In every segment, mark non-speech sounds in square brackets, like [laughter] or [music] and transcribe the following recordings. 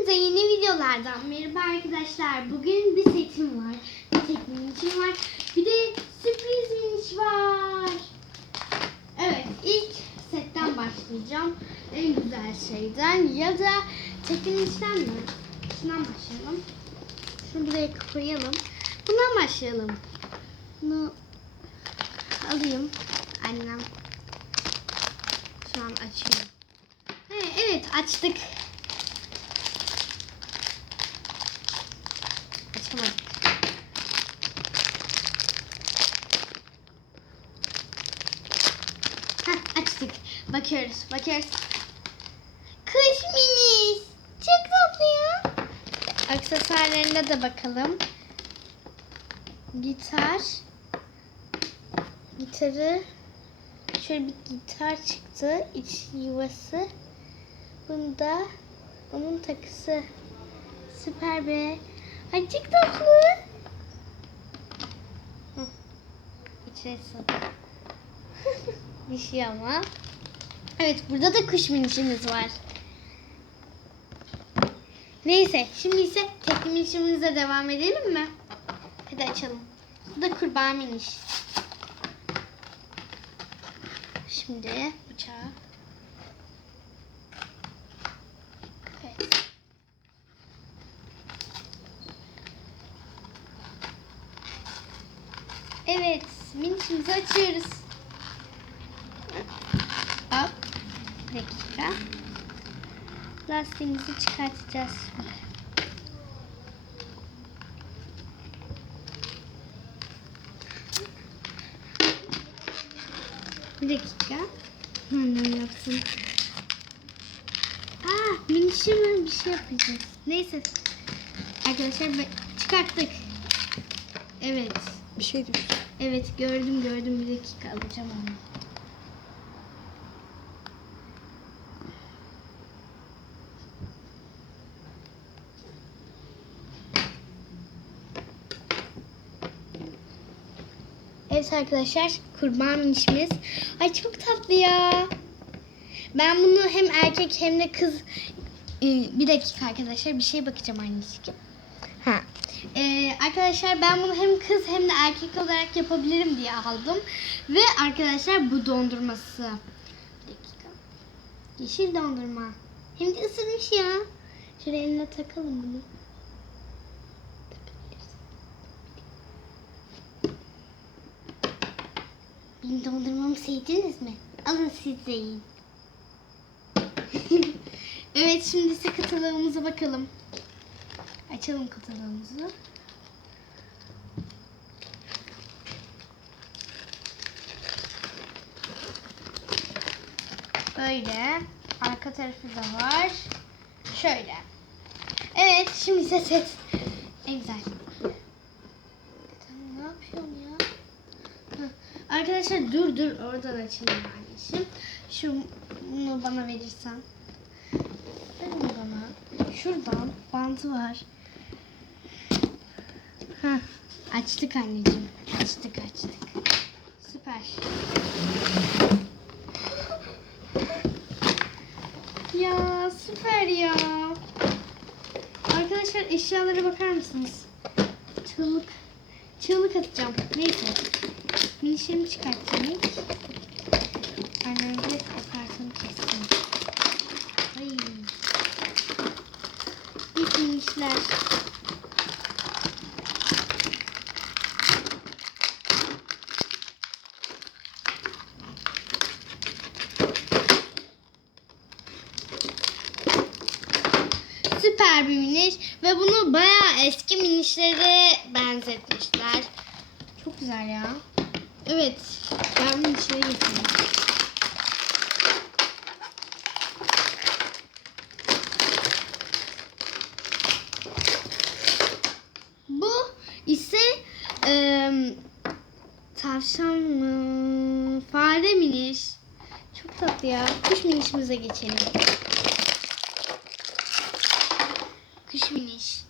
Hepinize yeni videolardan merhaba arkadaşlar. Bugün bir setim var. Bir tek minicim var. Bir de sürpriz miniş var. Evet ilk setten başlayacağım. En güzel şeyden ya da tek minişten mi? Şundan başlayalım. Şunu buraya koyalım. Bundan başlayalım. Bunu alayım. Annem şu an açıyor. He, evet açtık. Açamadık. Heh, açtık. Bakıyoruz, bakıyoruz. Kış minis. Çok tatlı ya. Aksesuarlarına da bakalım. Gitar. Gitarı. Şöyle bir gitar çıktı. İç yuvası. Bunda onun takısı. Süper be. Ay çok tatlı. Hı. İçine sığdı. Bir şey ama. Evet burada da kuş minişimiz var. Neyse şimdi ise tek minişimize devam edelim mi? Hadi açalım. Bu da kurbağa miniş. Şimdi bıçağı. Evet. Evet, minişimizi açıyoruz. Hop. Bir dakika. Lastiğimizi çıkartacağız şimdi. Bir dakika. Hemen yapsın. Aa, minişime bir şey yapacağız. Neyse. Arkadaşlar çıkarttık. Evet. Bir şey diyor. Evet gördüm gördüm bir dakika alacağım onu. Evet arkadaşlar kurban minişimiz. Ay çok tatlı ya. Ben bunu hem erkek hem de kız Ee, bir dakika arkadaşlar bir şey bakacağım anneciğim. Ha. Ee, arkadaşlar ben bunu hem kız hem de erkek olarak yapabilirim diye aldım. Ve arkadaşlar bu dondurması. Bir dakika. Yeşil dondurma. Hem de ısırmış ya. Şöyle eline takalım bunu. Benim dondurmamı sevdiniz mi? Alın siz de yiyin. [laughs] evet şimdi ise katılığımıza bakalım. Açalım katılığımızı. Böyle. Arka tarafı da var. Şöyle. Evet şimdi ise set. En güzel. Tamam, ne yapıyorsun ya? Heh. Arkadaşlar dur dur oradan açalım kardeşim. Şunu bana verirsen. Ver onu bana. Şuradan bantı var. Heh. Açtık anneciğim. Açtık açtık. Süper. Ya süper ya. Arkadaşlar eşyalara bakar mısınız? Çığlık. Çığlık atacağım. Neyse. Minişlerimi çıkartacağım ilk. Annem de apartını kessin. Ay. Minişler. Süper bir miniş ve bunu bayağı eski minişlere benzetmişler. Çok güzel ya. Evet. Ben minişleri getirdim. Bu ise eee tavşan mı? Fare miniş. Çok tatlı ya. Kuş minişimize geçelim. Kuş miniş.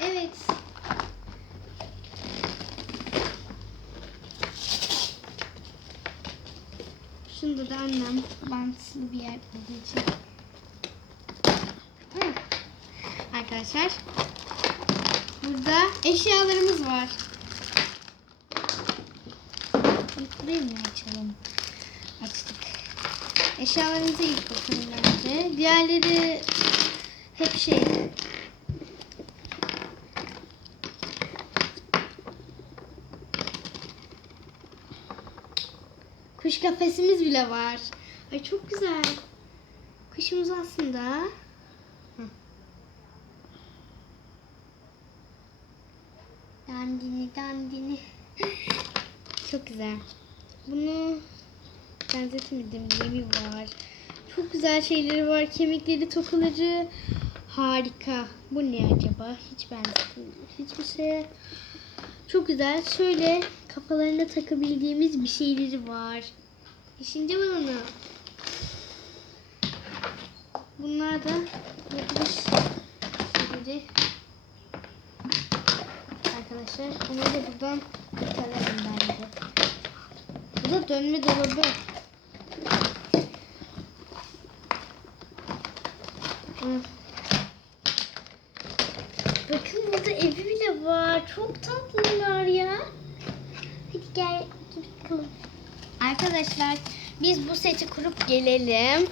Evet. Şunda da annem bantlı bir yer. Hı. arkadaşlar. Burada eşyalarımız var. Burayı mı açalım? Açtık. Eşyalarımıza ilk bakalım bence. Diğerleri hep şey. Kafesimiz bile var. Ay çok güzel. Kuşumuz aslında. Dandini dandini. [laughs] Çok güzel. Bunu benzetemedim. Yemi var. Çok güzel şeyleri var. Kemikleri tokaları. Harika. Bu ne acaba? Hiç benzetemedim. Hiçbir şeye. Çok güzel. Şöyle kafalarına takabildiğimiz bir şeyleri var. Beşinci balonu. Bunlar da yapılış şeyleri. Arkadaşlar onu da buradan kurtaralım bence. Bu da dönme dolabı. Bakın burada evi bile var. Çok tatlılar ya. Hadi gel gidip bakalım. Arkadaşlar biz bu seti kurup gelelim.